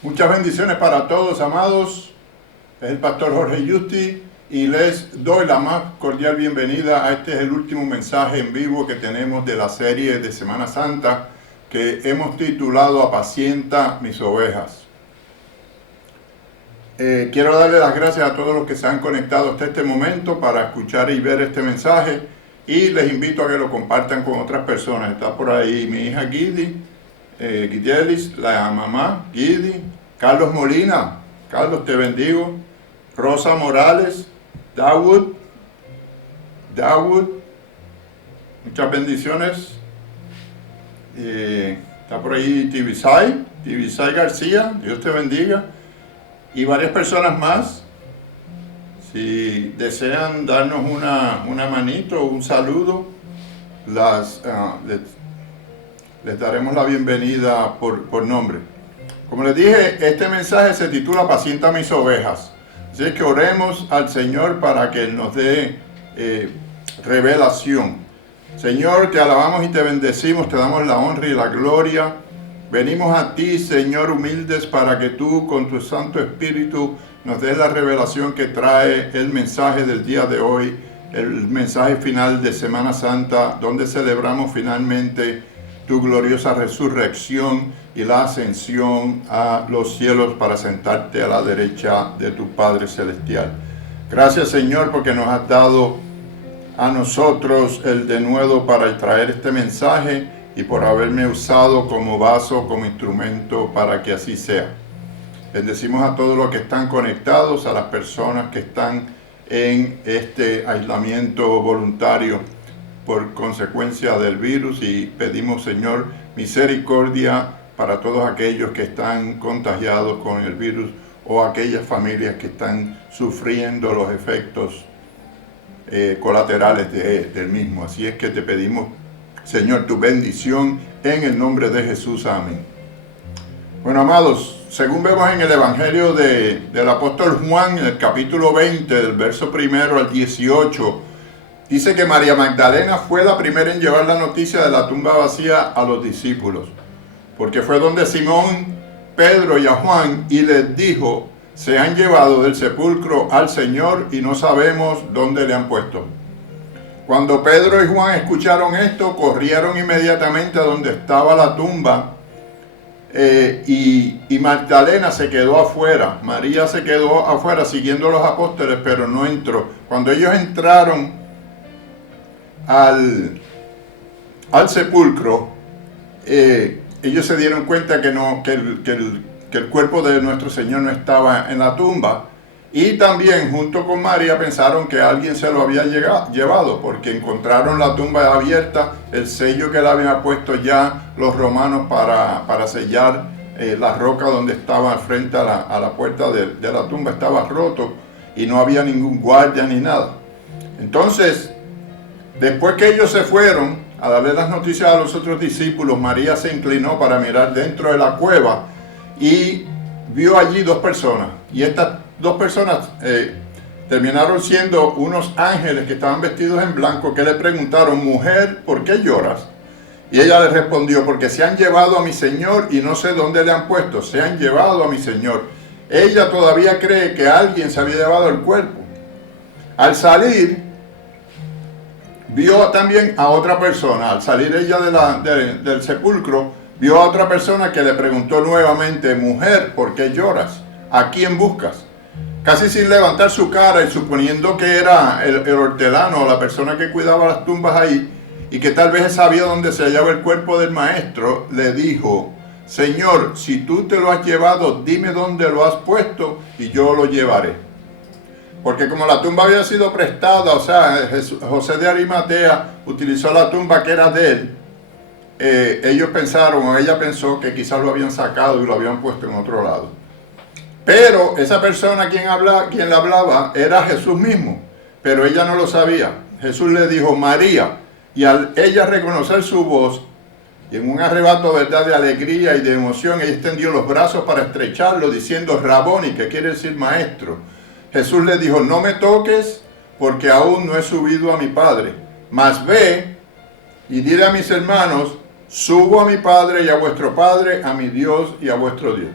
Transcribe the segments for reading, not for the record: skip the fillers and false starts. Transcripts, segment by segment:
Muchas bendiciones para todos, amados. Es el pastor Jorge Justi y les doy la más cordial bienvenida. Este es el último mensaje en vivo que tenemos de la serie de Semana Santa que hemos titulado Apacienta mis ovejas. Quiero darle las gracias a todos los que se han conectado hasta este momento para escuchar y ver este mensaje, y les invito a que lo compartan con otras personas. Está por ahí mi hija Guidelis, la mamá Guidi, Carlos Molina, Carlos, te bendigo, Rosa Morales, Dawood, muchas bendiciones. Está por ahí Tibisay García, Dios te bendiga, y varias personas más. Si desean darnos una manito, un saludo, les daremos la bienvenida por nombre. Como les dije, este mensaje se titula Apacienta mis ovejas. Así es que oremos al Señor para que Él nos dé revelación. Señor, te alabamos y te bendecimos, te damos la honra y la gloria. Venimos a ti, Señor, humildes, para que tú con tu Santo Espíritu nos des la revelación que trae el mensaje del día de hoy, el mensaje final de Semana Santa, donde celebramos finalmente tu gloriosa resurrección y la ascensión a los cielos para sentarte a la derecha de tu Padre Celestial. Gracias, Señor, porque nos has dado a nosotros el denuedo para traer este mensaje y por haberme usado como vaso, como instrumento para que así sea. Bendecimos a todos los que están conectados, a las personas que están en este aislamiento voluntario por consecuencia del virus, y pedimos, Señor, misericordia para todos aquellos que están contagiados con el virus o aquellas familias que están sufriendo los efectos colaterales del mismo. Así es que te pedimos, Señor, tu bendición en el nombre de Jesús. Amén. Bueno, amados, según vemos en el Evangelio del apóstol Juan, en el capítulo 20, del verso 1 al 18, dice que María Magdalena fue la primera en llevar la noticia de la tumba vacía a los discípulos, porque fue donde Simón, Pedro y a Juan y les dijo: se han llevado del sepulcro al Señor y no sabemos dónde le han puesto. Cuando Pedro y Juan escucharon esto, corrieron inmediatamente a donde estaba la tumba, y Magdalena se quedó afuera. María se quedó afuera siguiendo a los apóstoles, pero no entró. Cuando ellos entraron al sepulcro, ellos se dieron cuenta que el cuerpo de nuestro Señor no estaba en la tumba, y también junto con María pensaron que alguien se lo había llevado, porque encontraron la tumba abierta, el sello que le habían puesto ya los romanos para sellar la roca donde estaba frente a la puerta de la tumba estaba roto y no había ningún guardia ni nada. Entonces, después que ellos se fueron a darle las noticias a los otros discípulos, María se inclinó para mirar dentro de la cueva y vio allí dos personas. Y estas dos personas terminaron siendo unos ángeles que estaban vestidos en blanco, que le preguntaron: mujer, ¿por qué lloras? Y ella les respondió: porque se han llevado a mi Señor y no sé dónde le han puesto. Se han llevado a mi Señor. Ella todavía cree que alguien se había llevado el cuerpo. Al salir, vio también a otra persona. Al salir ella del sepulcro, vio a otra persona que le preguntó nuevamente: mujer, ¿por qué lloras? ¿A quién buscas? Casi sin levantar su cara y suponiendo que era el hortelano o la persona que cuidaba las tumbas ahí, y que tal vez sabía dónde se hallaba el cuerpo del maestro, le dijo: Señor, si tú te lo has llevado, dime dónde lo has puesto y yo lo llevaré. Porque como la tumba había sido prestada, o sea, José de Arimatea utilizó la tumba que era de él, ellos pensaron, o ella pensó, que quizás lo habían sacado y lo habían puesto en otro lado. Pero esa persona quien le hablaba era Jesús mismo, pero ella no lo sabía. Jesús le dijo: María, y al ella reconocer su voz, y en un arrebato, ¿verdad?, de alegría y de emoción, ella extendió los brazos para estrecharlo, diciendo: Raboni, que quiere decir maestro. Jesús le dijo: no me toques, porque aún no he subido a mi Padre, mas ve y dile a mis hermanos: subo a mi Padre y a vuestro Padre, a mi Dios y a vuestro Dios.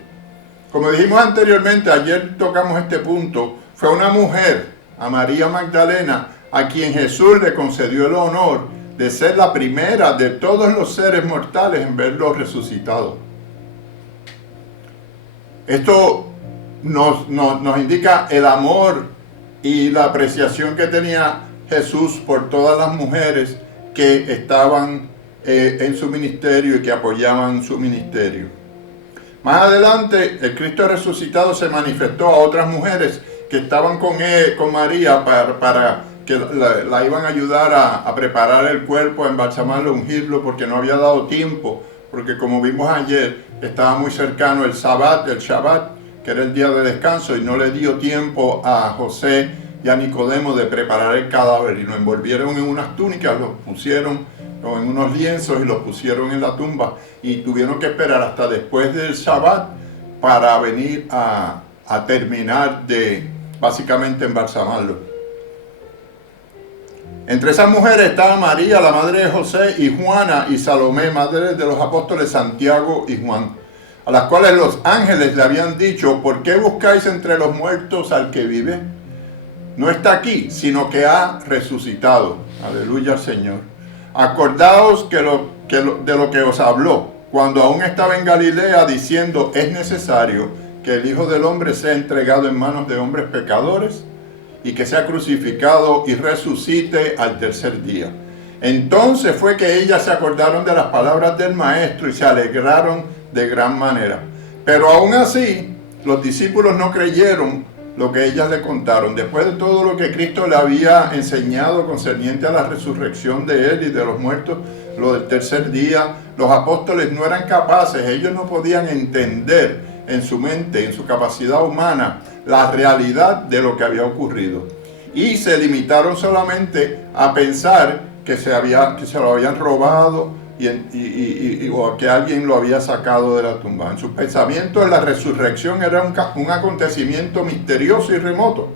Como dijimos anteriormente, ayer tocamos este punto, fue una mujer, a María Magdalena, a quien Jesús le concedió el honor de ser la primera de todos los seres mortales en verlo resucitado. Esto nos indica el amor y la apreciación que tenía Jesús por todas las mujeres que estaban en su ministerio y que apoyaban su ministerio. Más adelante, el Cristo resucitado se manifestó a otras mujeres que estaban con María para que la iban a ayudar a preparar el cuerpo, a embalsamarlo, a ungirlo, porque no había dado tiempo, porque como vimos ayer, estaba muy cercano el Shabbat, que era el día de descanso, y no le dio tiempo a José y a Nicodemo de preparar el cadáver, y lo envolvieron en unas túnicas, los pusieron en unos lienzos y los pusieron en la tumba, y tuvieron que esperar hasta después del Shabbat para venir a terminar de básicamente embalsamarlo. Entre esas mujeres estaba María, la madre de José, y Juana y Salomé, madres de los apóstoles Santiago y Juan, a las cuales los ángeles le habían dicho: ¿por qué buscáis entre los muertos al que vive? No está aquí, sino que ha resucitado. Aleluya al Señor. Acordaos de lo que os habló, cuando aún estaba en Galilea, diciendo: es necesario que el Hijo del Hombre sea entregado en manos de hombres pecadores, y que sea crucificado y resucite al tercer día. Entonces fue que ellas se acordaron de las palabras del Maestro y se alegraron de gran manera. Pero aún así, los discípulos no creyeron lo que ellas le contaron. Después de todo lo que Cristo le había enseñado concerniente a la resurrección de Él y de los muertos, lo del tercer día, los apóstoles no eran capaces, ellos no podían entender en su mente, en su capacidad humana, la realidad de lo que había ocurrido. Y se limitaron solamente a pensar que se lo habían robado o que alguien lo había sacado de la tumba. En sus pensamientos, la resurrección era un acontecimiento misterioso y remoto.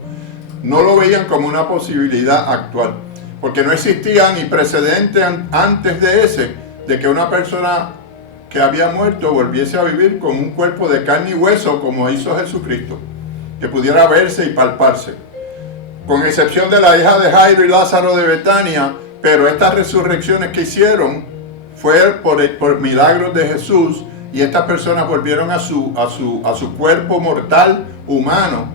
No lo veían como una posibilidad actual, porque no existía ni precedente antes de que una persona que había muerto volviese a vivir con un cuerpo de carne y hueso como hizo Jesucristo, que pudiera verse y palparse, con excepción de la hija de Jairo y Lázaro de Betania. Pero estas resurrecciones que hicieron fue por milagros de Jesús, y estas personas volvieron a su cuerpo mortal humano,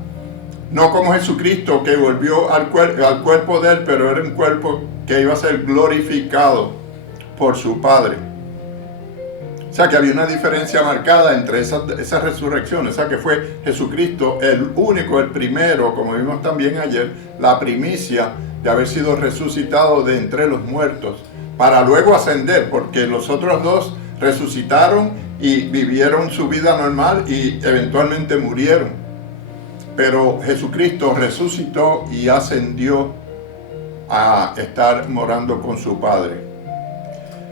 no como Jesucristo, que volvió al cuerpo de él, pero era un cuerpo que iba a ser glorificado por su Padre. O sea que había una diferencia marcada entre esas resurrecciones. O sea que fue Jesucristo el único, el primero, como vimos también ayer, la primicia de haber sido resucitado de entre los muertos, para luego ascender, porque los otros dos resucitaron y vivieron su vida normal y eventualmente murieron. Pero Jesucristo resucitó y ascendió a estar morando con su Padre.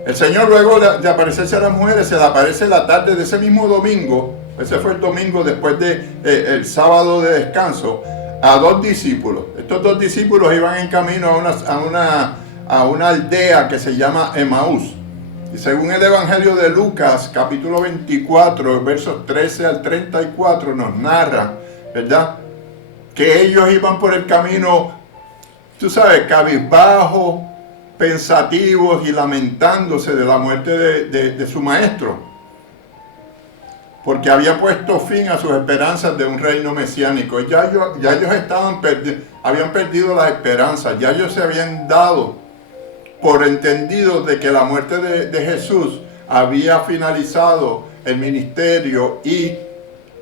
El Señor, luego de aparecerse a las mujeres, se le aparece la tarde de ese mismo domingo. Ese fue el domingo después del sábado de descanso, a dos discípulos. Estos dos discípulos iban en camino a una aldea que se llama Emaús. Y según el Evangelio de Lucas, capítulo 24, versos 13 al 34, nos narra, ¿verdad?, que ellos iban por el camino, tú sabes, cabizbajos, pensativos y lamentándose de la muerte de su maestro, porque había puesto fin a sus esperanzas de un reino mesiánico. Ya ellos habían perdido las esperanzas, ya ellos se habían dado por entendido de que la muerte de Jesús había finalizado el ministerio y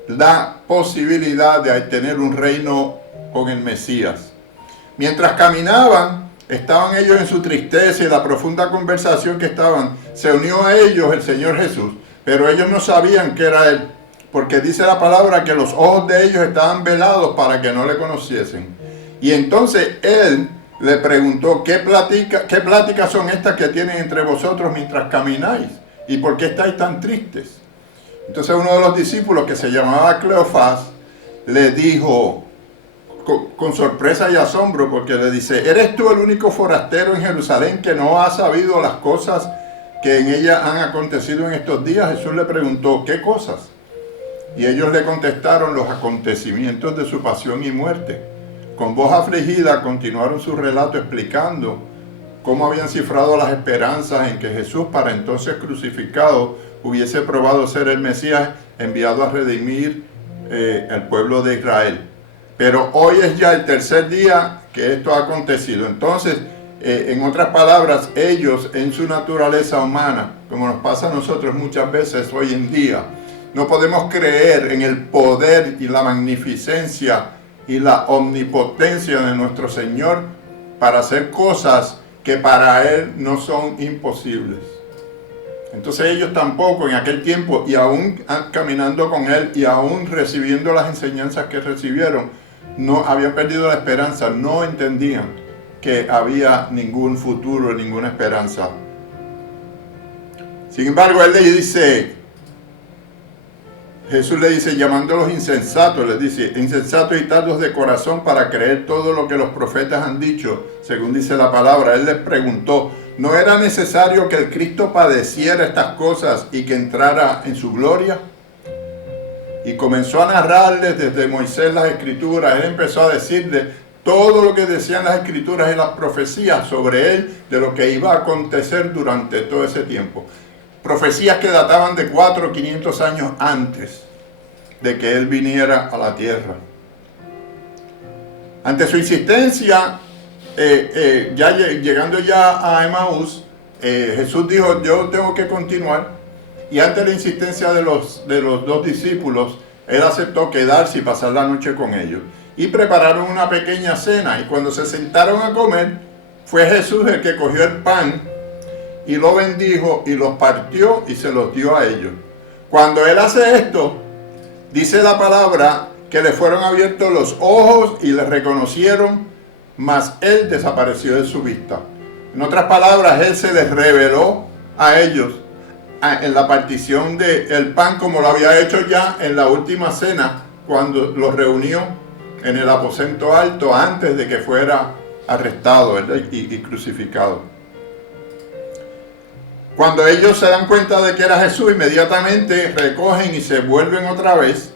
la posibilidad de tener un reino con el Mesías. Mientras caminaban, estaban ellos en su tristeza y la profunda conversación que estaban. Se unió a ellos el Señor Jesús, pero ellos no sabían que era Él, porque dice la palabra que los ojos de ellos estaban velados para que no le conociesen. Y entonces Él le preguntó: ¿qué pláticas son estas que tienen entre vosotros mientras camináis? ¿Y por qué estáis tan tristes? Entonces uno de los discípulos, que se llamaba Cleofás, le dijo con sorpresa y asombro, porque le dice: ¿eres tú el único forastero en Jerusalén que no ha sabido las cosas que en ella han acontecido en estos días? Jesús le preguntó: ¿qué cosas? Y ellos le contestaron los acontecimientos de su pasión y muerte. Con voz afligida continuaron su relato explicando cómo habían cifrado las esperanzas en que Jesús, para entonces crucificado, hubiese probado ser el Mesías enviado a redimir el pueblo de Israel. Pero hoy es ya el tercer día que esto ha acontecido. Entonces, en otras palabras, ellos en su naturaleza humana, como nos pasa a nosotros muchas veces hoy en día, no podemos creer en el poder y la magnificencia y la omnipotencia de nuestro Señor para hacer cosas que para Él no son imposibles. Entonces ellos tampoco en aquel tiempo, y aún caminando con Él y aún recibiendo las enseñanzas que recibieron, no habían perdido la esperanza, no entendían que había ningún futuro, ninguna esperanza. Sin embargo, Él le dice, Jesús le dice, llamándolos insensatos, les dice, insensatos y tardos de corazón para creer todo lo que los profetas han dicho, según dice la palabra. Él les preguntó, ¿no era necesario que el Cristo padeciera estas cosas y que entrara en su gloria? Y comenzó a narrarles desde Moisés las Escrituras. Él empezó a decirles todo lo que decían las Escrituras y las profecías sobre Él, de lo que iba a acontecer durante todo ese tiempo. Profecías que databan de 400 o 500 años antes de que Él viniera a la tierra. Ante su insistencia, llegando ya a Emaús, Jesús dijo, yo tengo que continuar. Y ante la insistencia de los dos discípulos, Él aceptó quedarse y pasar la noche con ellos. Y prepararon una pequeña cena. Y cuando se sentaron a comer, fue Jesús el que cogió el pan y lo bendijo y los partió y se los dio a ellos. Cuando Él hace esto, dice la palabra que le fueron abiertos los ojos y le reconocieron, mas Él desapareció de su vista. En otras palabras, Él se les reveló a ellos en la partición del pan, como lo había hecho ya en la última cena, cuando los reunió en el aposento alto antes de que fuera arrestado, ¿verdad? y crucificado. Cuando ellos se dan cuenta de que era Jesús, inmediatamente recogen y se vuelven otra vez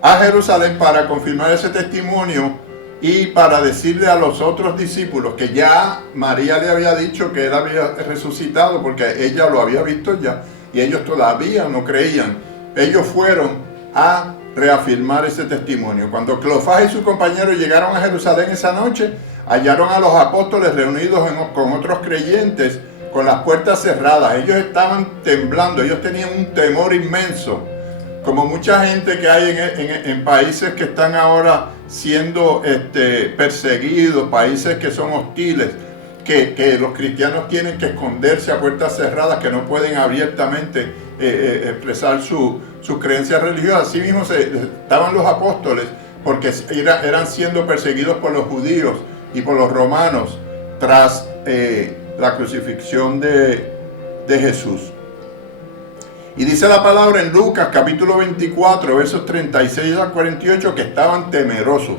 a Jerusalén para confirmar ese testimonio y para decirle a los otros discípulos que ya María le había dicho que Él había resucitado, porque ella lo había visto ya, y ellos todavía no creían. Ellos fueron a reafirmar ese testimonio. Cuando Cleofás y sus compañeros llegaron a Jerusalén esa noche, hallaron a los apóstoles reunidos con otros creyentes, con las puertas cerradas. Ellos estaban temblando, ellos tenían un temor inmenso, como mucha gente que hay en países que están ahora siendo perseguidos, países que son hostiles, que los cristianos tienen que esconderse a puertas cerradas, que no pueden abiertamente expresar sus creencias religiosas. Así mismo estaban los apóstoles, porque eran siendo perseguidos por los judíos y por los romanos tras la crucifixión de Jesús. Y dice la palabra en Lucas capítulo 24, versos 36 al 48, que estaban temerosos.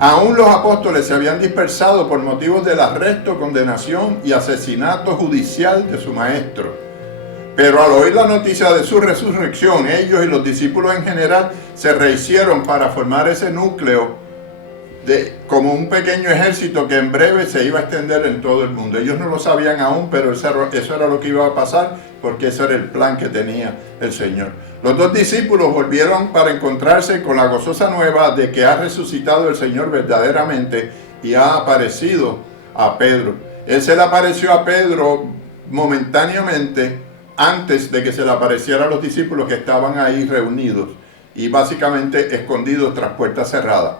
Aún los apóstoles se habían dispersado por motivos del arresto, condenación y asesinato judicial de su maestro. Pero al oír la noticia de su resurrección, ellos y los discípulos en general se rehicieron para formar ese núcleo como un pequeño ejército que en breve se iba a extender en todo el mundo. Ellos no lo sabían aún, pero eso era lo que iba a pasar, porque ese era el plan que tenía el Señor. Los dos discípulos volvieron para encontrarse con la gozosa nueva de que ha resucitado el Señor verdaderamente y ha aparecido a Pedro. Él se le apareció a Pedro momentáneamente antes de que se le apareciera a los discípulos que estaban ahí reunidos y básicamente escondidos tras puertas cerradas.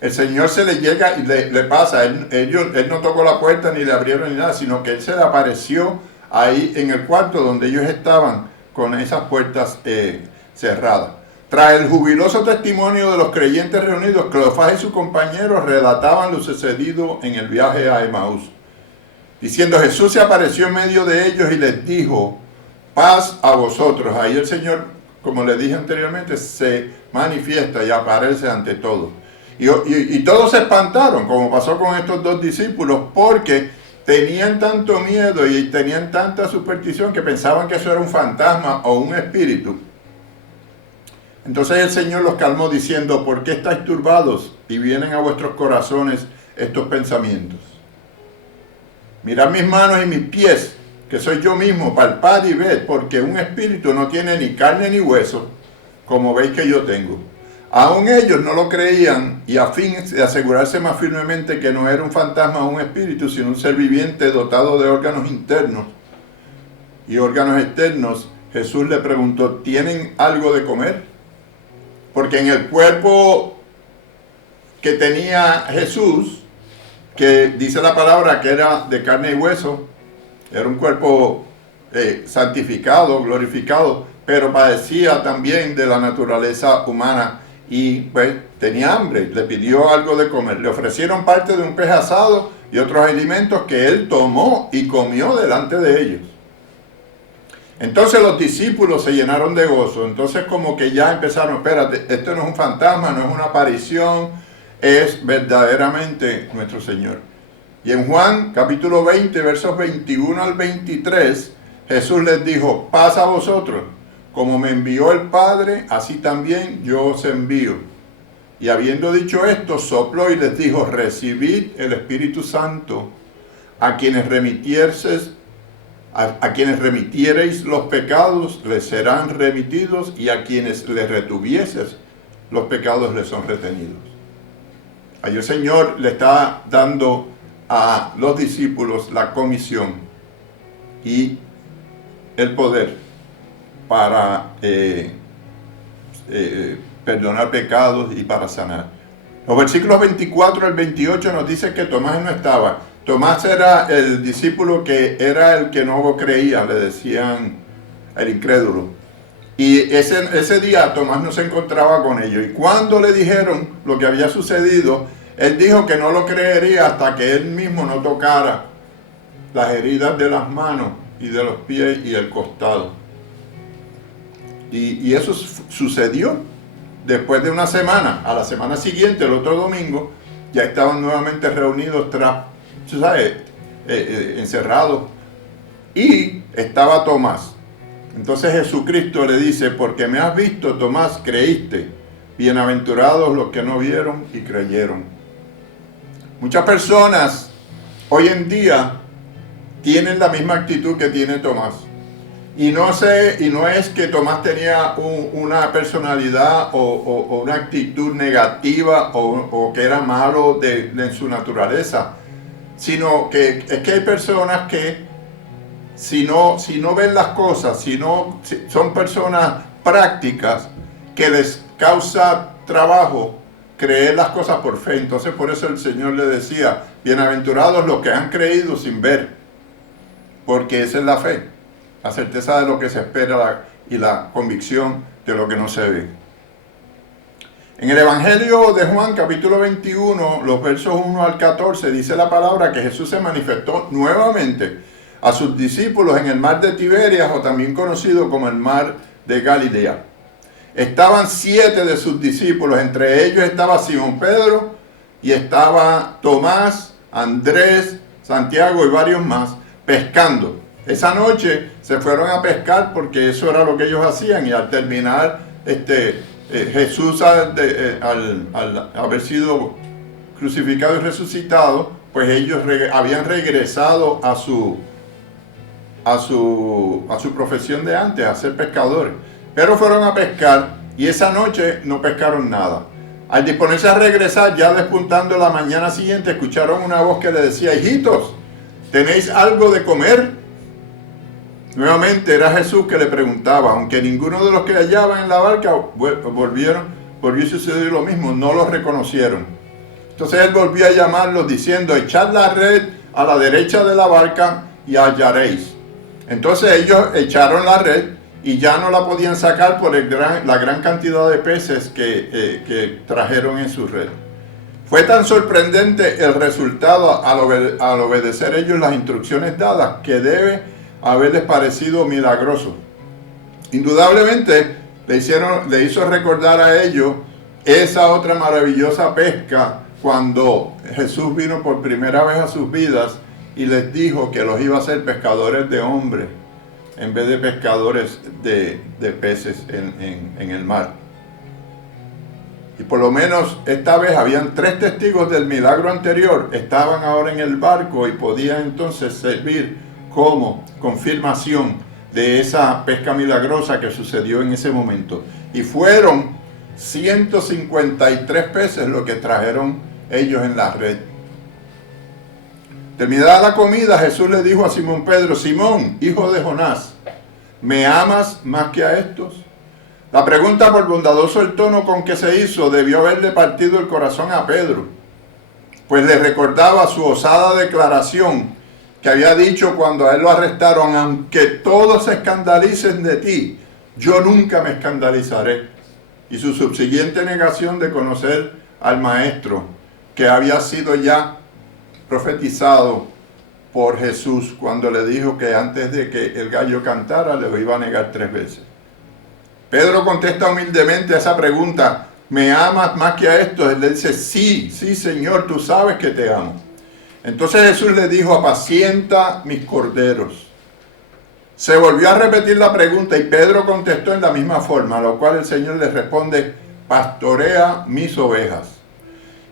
El Señor se le llega y le pasa. Él no tocó la puerta ni le abrieron ni nada, sino que Él se le apareció ahí en el cuarto donde ellos estaban con esas puertas cerradas. Tras el jubiloso testimonio de los creyentes reunidos, Cleofás y sus compañeros relataban lo sucedido en el viaje a Emaús, diciendo: Jesús se apareció en medio de ellos y les dijo: paz a vosotros. Ahí el Señor, como les dije anteriormente, se manifiesta y aparece ante todos. Y todos se espantaron, como pasó con estos dos discípulos, porque tenían tanto miedo y tenían tanta superstición que pensaban que eso era un fantasma o un espíritu. Entonces el Señor los calmó diciendo, ¿por qué estáis turbados y vienen a vuestros corazones estos pensamientos? Mirad mis manos y mis pies, que soy yo mismo, palpad y ved, porque un espíritu no tiene ni carne ni hueso, como veis que yo tengo. Aún ellos no lo creían, y a fin de asegurarse más firmemente que no era un fantasma o un espíritu, sino un ser viviente dotado de órganos internos y órganos externos, Jesús le preguntó, ¿tienen algo de comer? Porque en el cuerpo que tenía Jesús, que dice la palabra que era de carne y hueso, era un cuerpo santificado, glorificado, pero padecía también de la naturaleza humana y pues tenía hambre, le pidió algo de comer. Le ofrecieron parte de un pez asado y otros alimentos que él tomó y comió delante de ellos. Entonces los discípulos se llenaron de gozo. Entonces como que ya empezaron, espérate, esto no es un fantasma, no es una aparición, es verdaderamente nuestro Señor. Y en Juan capítulo 20, versos 21 al 23, Jesús les dijo, paz a vosotros, como me envió el Padre, así también yo os envío. Y habiendo dicho esto, sopló y les dijo, recibid el Espíritu Santo, a quienes remitiereis los pecados les serán remitidos, y a quienes les retuvieses los pecados les son retenidos. Ahí el Señor le está dando a los discípulos la comisión y el poder para perdonar pecados y para sanar. Los versículos 24 al 28 nos dice que Tomás no estaba. Tomás era el discípulo que era el que no creía, le decían el incrédulo. Y ese día Tomás no se encontraba con ellos. Y cuando le dijeron lo que había sucedido, él dijo que no lo creería hasta que él mismo no tocara las heridas de las manos y de los pies y el costado. Y eso sucedió después de una semana. A la semana siguiente, el otro domingo, ya estaban nuevamente reunidos encerrados. Y estaba Tomás. Entonces Jesucristo le dice, porque me has visto, Tomás, creíste. Bienaventurados los que no vieron y creyeron. Muchas personas hoy en día tienen la misma actitud que tiene Tomás. Y no es que Tomás tenía una personalidad o una actitud negativa o que era malo en su naturaleza, sino que es que hay personas que si no ven las cosas, si son personas prácticas que les causa trabajo creer las cosas por fe. Entonces por eso el Señor le decía, bienaventurados los que han creído sin ver, porque esa es la fe, la certeza de lo que se espera y la convicción de lo que no se ve. En el Evangelio de Juan, capítulo 21, los versos 1 al 14, dice la palabra que Jesús se manifestó nuevamente a sus discípulos en el mar de Tiberias, o también conocido como el mar de Galilea. Estaban 7 de sus discípulos, entre ellos estaba Simón Pedro, y estaba Tomás, Andrés, Santiago y varios más, pescando. Esa noche se fueron a pescar porque eso era lo que ellos hacían, y al terminar Jesús al haber sido crucificado y resucitado, pues ellos habían regresado a su profesión de antes, a ser pescadores. Pero fueron a pescar y esa noche no pescaron nada. Al disponerse a regresar, ya despuntando la mañana siguiente, escucharon una voz que le decía, hijitos, ¿tenéis algo de comer? Nuevamente era Jesús que le preguntaba, aunque ninguno de los que hallaban en la barca volvió a suceder lo mismo, no los reconocieron. Entonces él volvió a llamarlos diciendo, echad la red a la derecha de la barca y hallaréis. Entonces ellos echaron la red y ya no la podían sacar por la gran cantidad de peces que trajeron en su red. Fue tan sorprendente el resultado al obedecer ellos las instrucciones dadas que debe haberles parecido milagroso. Indudablemente le hizo recordar a ellos esa otra maravillosa pesca cuando Jesús vino por primera vez a sus vidas y les dijo que los iba a hacer pescadores de hombres en vez de pescadores de peces en el mar. y por lo menos esta vez habían 3 testigos del milagro anterior, estaban ahora en el barco y podían entonces servir como confirmación de esa pesca milagrosa que sucedió en ese momento. Y fueron 153 peces lo que trajeron ellos en la red. Terminada la comida, Jesús le dijo a Simón Pedro: Simón, hijo de Jonás, ¿me amas más que a estos? La pregunta, por bondadoso el tono con que se hizo, debió haberle partido el corazón a Pedro, pues le recordaba su osada declaración que había dicho cuando a él lo arrestaron: aunque todos se escandalicen de ti, yo nunca me escandalizaré. Y su subsiguiente negación de conocer al Maestro, que había sido ya profetizado por Jesús cuando le dijo que antes de que el gallo cantara le iba a negar 3 veces. Pedro contesta humildemente a esa pregunta: ¿me amas más que a esto? Él le dice: sí, sí, Señor, tú sabes que te amo. Entonces Jesús le dijo: apacienta mis corderos. Se volvió a repetir la pregunta y Pedro contestó en la misma forma, a lo cual el Señor le responde: pastorea mis ovejas.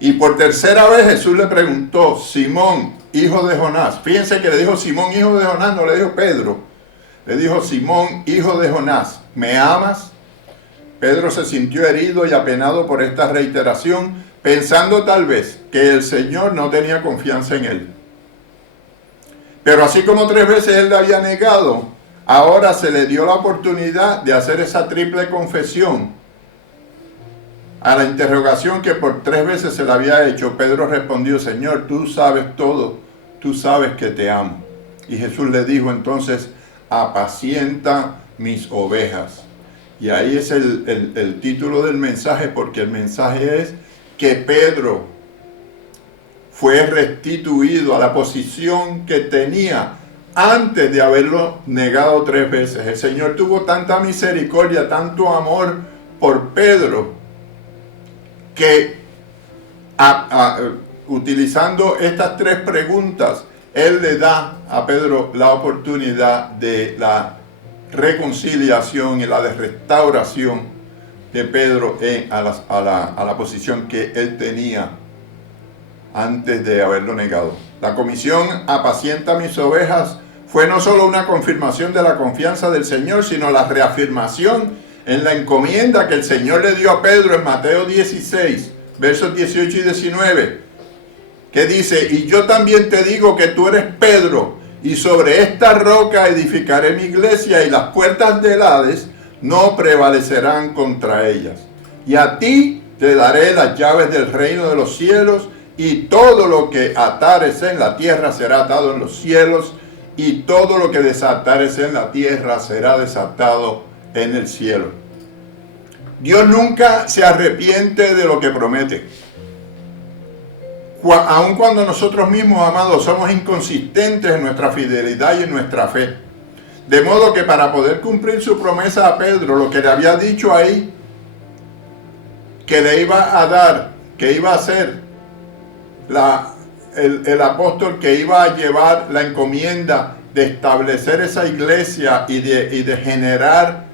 Y por tercera vez Jesús le preguntó: Simón, hijo de Jonás. Fíjense que le dijo Simón, hijo de Jonás, no le dijo Pedro. Le dijo: Simón, hijo de Jonás, ¿me amas? Pedro se sintió herido y apenado por esta reiteración, pensando tal vez que el Señor no tenía confianza en él. Pero así como 3 veces él le había negado, ahora se le dio la oportunidad de hacer esa triple confesión. A la interrogación que por 3 veces se le había hecho, Pedro respondió: Señor, tú sabes todo, tú sabes que te amo. Y Jesús le dijo entonces: apacienta mis ovejas. Y ahí es el título del mensaje, porque el mensaje es que Pedro fue restituido a la posición que tenía antes de haberlo negado 3 veces. El Señor tuvo tanta misericordia, tanto amor por Pedro, que utilizando estas 3 preguntas, Él le da a Pedro la oportunidad de la reconciliación y la de restauración de Pedro a la posición que él tenía antes de haberlo negado. La comisión apacienta mis ovejas fue no solo una confirmación de la confianza del Señor, sino la reafirmación en la encomienda que el Señor le dio a Pedro en Mateo 16, versos 18 y 19, que dice: y yo también te digo que tú eres Pedro, y sobre esta roca edificaré mi iglesia, y las puertas del Hades no prevalecerán contra ellas. Y a ti te daré las llaves del reino de los cielos, y todo lo que atares en la tierra será atado en los cielos, y todo lo que desatares en la tierra será desatado en el cielo. Dios nunca se arrepiente de lo que promete. Aun cuando nosotros mismos, amados, somos inconsistentes en nuestra fidelidad y en nuestra fe. De modo que para poder cumplir su promesa a Pedro, lo que le había dicho ahí, que le iba a dar, que iba a ser el apóstol que iba a llevar la encomienda de establecer esa iglesia y de generar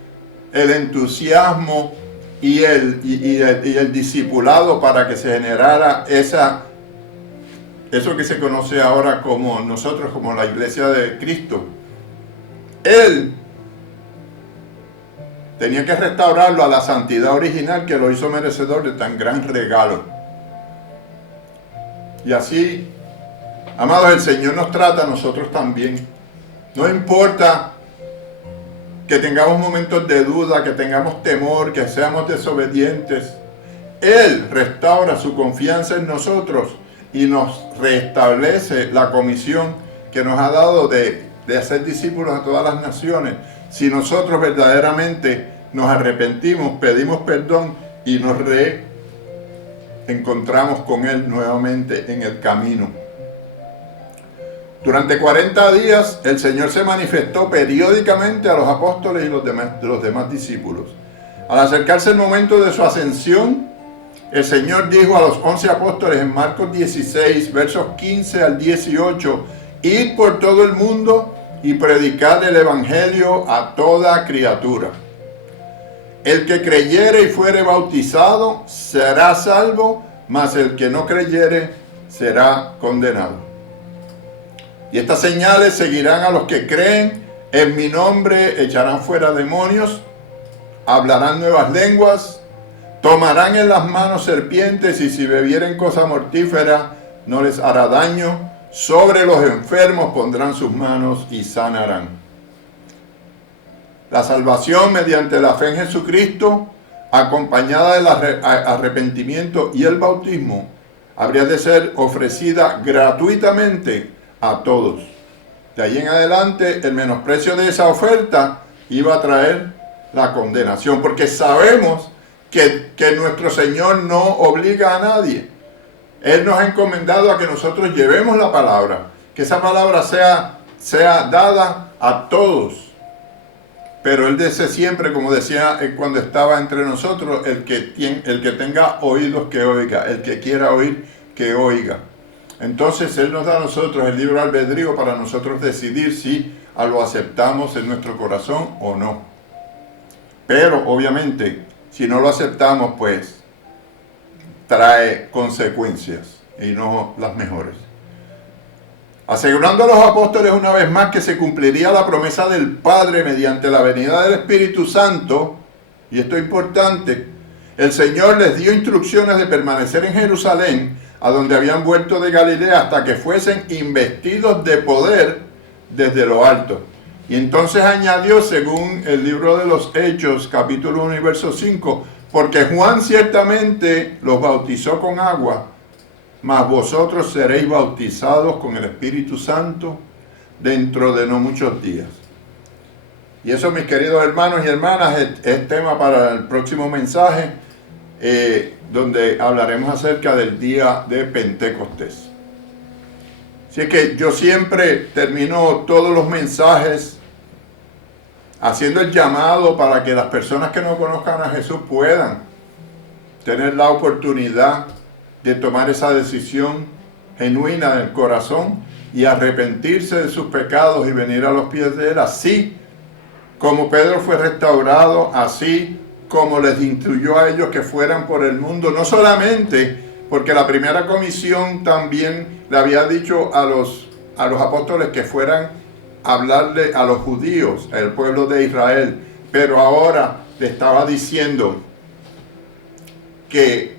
el entusiasmo y el discipulado para que se generara eso que se conoce ahora como nosotros, como la iglesia de Cristo. Él tenía que restaurarlo a la santidad original que lo hizo merecedor de tan gran regalo. Y así, amados, el Señor nos trata a nosotros también. No importa que tengamos momentos de duda, que tengamos temor, que seamos desobedientes. Él restaura su confianza en nosotros y nos restablece la comisión que nos ha dado de hacer discípulos a todas las naciones. Si nosotros verdaderamente nos arrepentimos, pedimos perdón y nos reencontramos con Él nuevamente en el camino. Durante 40 días el Señor se manifestó periódicamente a los apóstoles y los demás discípulos. Al acercarse el momento de su ascensión, el Señor dijo a los 11 apóstoles en Marcos 16, versos 15 al 18, id por todo el mundo y predicad el evangelio a toda criatura. El que creyere y fuere bautizado será salvo, mas el que no creyere será condenado. Y estas señales seguirán a los que creen. En mi nombre echarán fuera demonios, hablarán nuevas lenguas, tomarán en las manos serpientes, y si bebieren cosa mortífera no les hará daño. Sobre los enfermos pondrán sus manos y sanarán. La salvación mediante la fe en Jesucristo, acompañada del arrepentimiento y el bautismo, habría de ser ofrecida gratuitamente a todos. De ahí en adelante, el menosprecio de esa oferta iba a traer la condenación, porque sabemos que nuestro Señor no obliga a nadie. Él nos ha encomendado a que nosotros llevemos la palabra, que esa palabra sea dada a todos. Pero Él dice siempre, como decía cuando estaba entre nosotros, el que tenga oídos que oiga, el que quiera oír que oiga. Entonces Él nos da a nosotros el libre albedrío para nosotros decidir si lo aceptamos en nuestro corazón o no. Pero obviamente, si no lo aceptamos, pues trae consecuencias y no las mejores. Asegurando a los apóstoles una vez más que se cumpliría la promesa del Padre mediante la venida del Espíritu Santo, y esto es importante, el Señor les dio instrucciones de permanecer en Jerusalén, a donde habían vuelto de Galilea, hasta que fuesen investidos de poder desde lo alto. Y entonces añadió, según el libro de los Hechos, capítulo 1 y verso 5, porque Juan ciertamente los bautizó con agua, mas vosotros seréis bautizados con el Espíritu Santo dentro de no muchos días. Y eso, mis queridos hermanos y hermanas, es tema para el próximo mensaje, donde hablaremos acerca del día de Pentecostés. Así es que yo siempre termino todos los mensajes haciendo el llamado para que las personas que no conozcan a Jesús puedan tener la oportunidad de tomar esa decisión genuina del corazón y arrepentirse de sus pecados y venir a los pies de Él, así como Pedro fue restaurado, así como les instruyó a ellos que fueran por el mundo, no solamente porque la primera comisión también le había dicho a los apóstoles que fueran a hablarle a los judíos, al pueblo de Israel, pero ahora le estaba diciendo que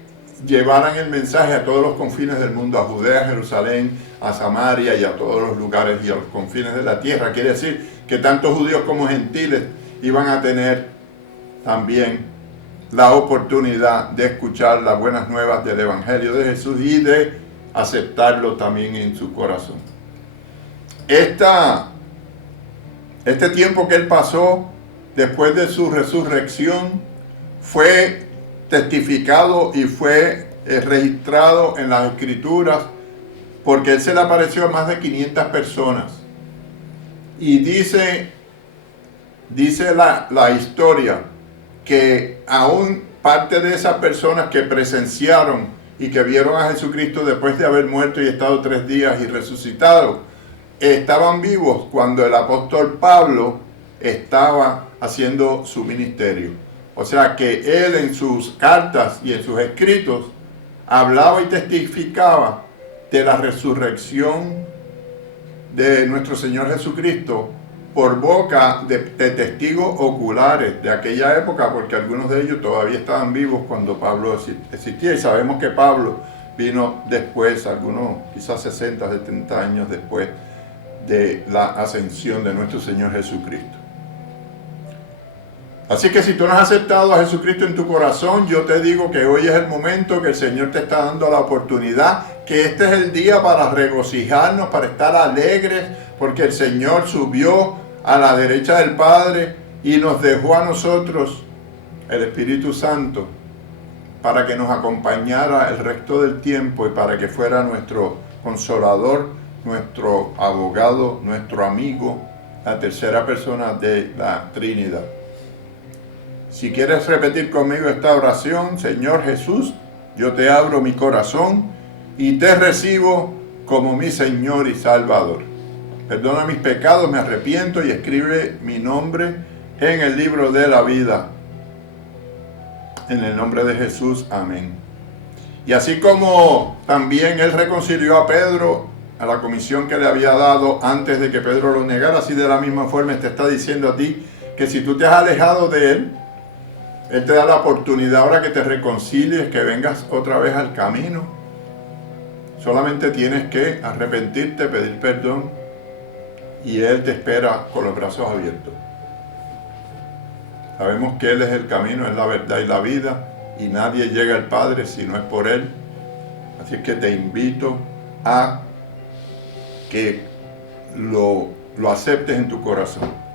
llevaran el mensaje a todos los confines del mundo, a Judea, a Jerusalén, a Samaria y a todos los lugares y a los confines de la tierra. Quiere decir que tanto judíos como gentiles iban a tener también la oportunidad de escuchar las buenas nuevas del Evangelio de Jesús y de aceptarlo también en su corazón. Este tiempo que Él pasó después de su resurrección fue testificado y fue registrado en las Escrituras, porque Él se le apareció a más de 500 personas. Y dice la historia que aún parte de esas personas que presenciaron y que vieron a Jesucristo después de haber muerto y estado 3 días y resucitado, estaban vivos cuando el apóstol Pablo estaba haciendo su ministerio. O sea que él en sus cartas y en sus escritos hablaba y testificaba de la resurrección de nuestro Señor Jesucristo por boca de testigos oculares de aquella época, porque algunos de ellos todavía estaban vivos cuando Pablo existía. Y sabemos que Pablo vino después, algunos quizás 60, 70 años después de la ascensión de nuestro Señor Jesucristo. Así que si tú no has aceptado a Jesucristo en tu corazón, yo te digo que hoy es el momento, que el Señor te está dando la oportunidad, que este es el día para regocijarnos, para estar alegres, porque el Señor subió a la derecha del Padre y nos dejó a nosotros el Espíritu Santo para que nos acompañara el resto del tiempo y para que fuera nuestro consolador, nuestro abogado, nuestro amigo, la tercera persona de la Trinidad. Si quieres repetir conmigo esta oración: Señor Jesús, yo te abro mi corazón y te recibo como mi Señor y Salvador. Perdona mis pecados, me arrepiento y escribe mi nombre en el libro de la vida. En el nombre de Jesús, amén. Y así como también Él reconcilió a Pedro a la comisión que le había dado antes de que Pedro lo negara, así de la misma forma te está diciendo a ti que si tú te has alejado de Él, Él te da la oportunidad ahora que te reconcilies, que vengas otra vez al camino. Solamente tienes que arrepentirte, pedir perdón, y Él te espera con los brazos abiertos. Sabemos que Él es el camino, es la verdad y la vida, y nadie llega al Padre si no es por Él. Así que te invito a que lo aceptes en tu corazón.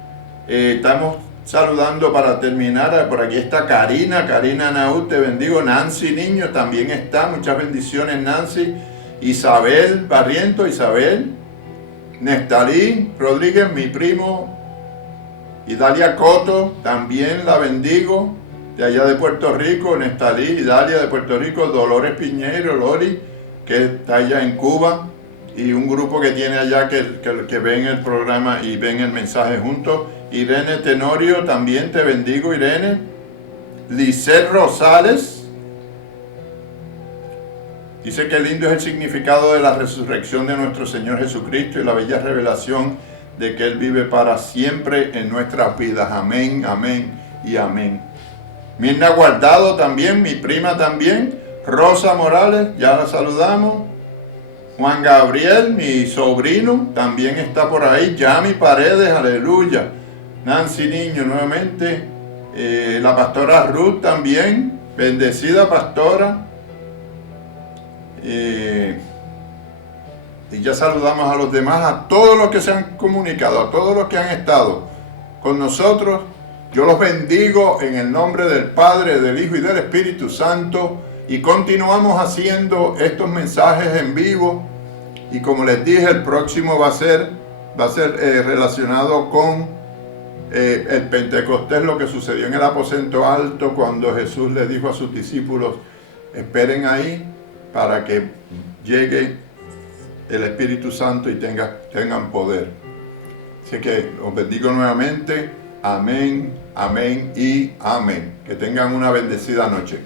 Estamos saludando para terminar. Por aquí está Karina Naud, te bendigo. Nancy Niño también está. Muchas bendiciones, Nancy. Isabel Barriento, Isabel. Nestalí Rodríguez, mi primo. Y Dalia Coto, también la bendigo. De allá de Puerto Rico, Nestalí y Dalia de Puerto Rico. Dolores Piñeiro, Lori, que está allá en Cuba. Y un grupo que tiene allá que ven el programa y ven el mensaje juntos. Irene Tenorio, también te bendigo, Irene. Lisset Rosales dice que lindo es el significado de la resurrección de nuestro Señor Jesucristo y la bella revelación de que Él vive para siempre en nuestras vidas. Amén, amén y amén. Mirna Guardado también, mi prima también. Rosa Morales, ya la saludamos. Juan Gabriel, mi sobrino, también está por ahí. Yami Paredes, aleluya. Nancy Niño nuevamente. La pastora Ruth también, bendecida pastora. Y ya saludamos a los demás, a todos los que se han comunicado, a todos los que han estado con nosotros. Yo los bendigo en el nombre del Padre, del Hijo y del Espíritu Santo. Y continuamos haciendo estos mensajes en vivo. Y como les dije, el próximo va a ser relacionado con el Pentecostés, lo que sucedió en el aposento alto cuando Jesús le dijo a sus discípulos, esperen ahí para que llegue el Espíritu Santo y tengan poder. Así que os bendigo nuevamente. Amén, amén y amén. Que tengan una bendecida noche.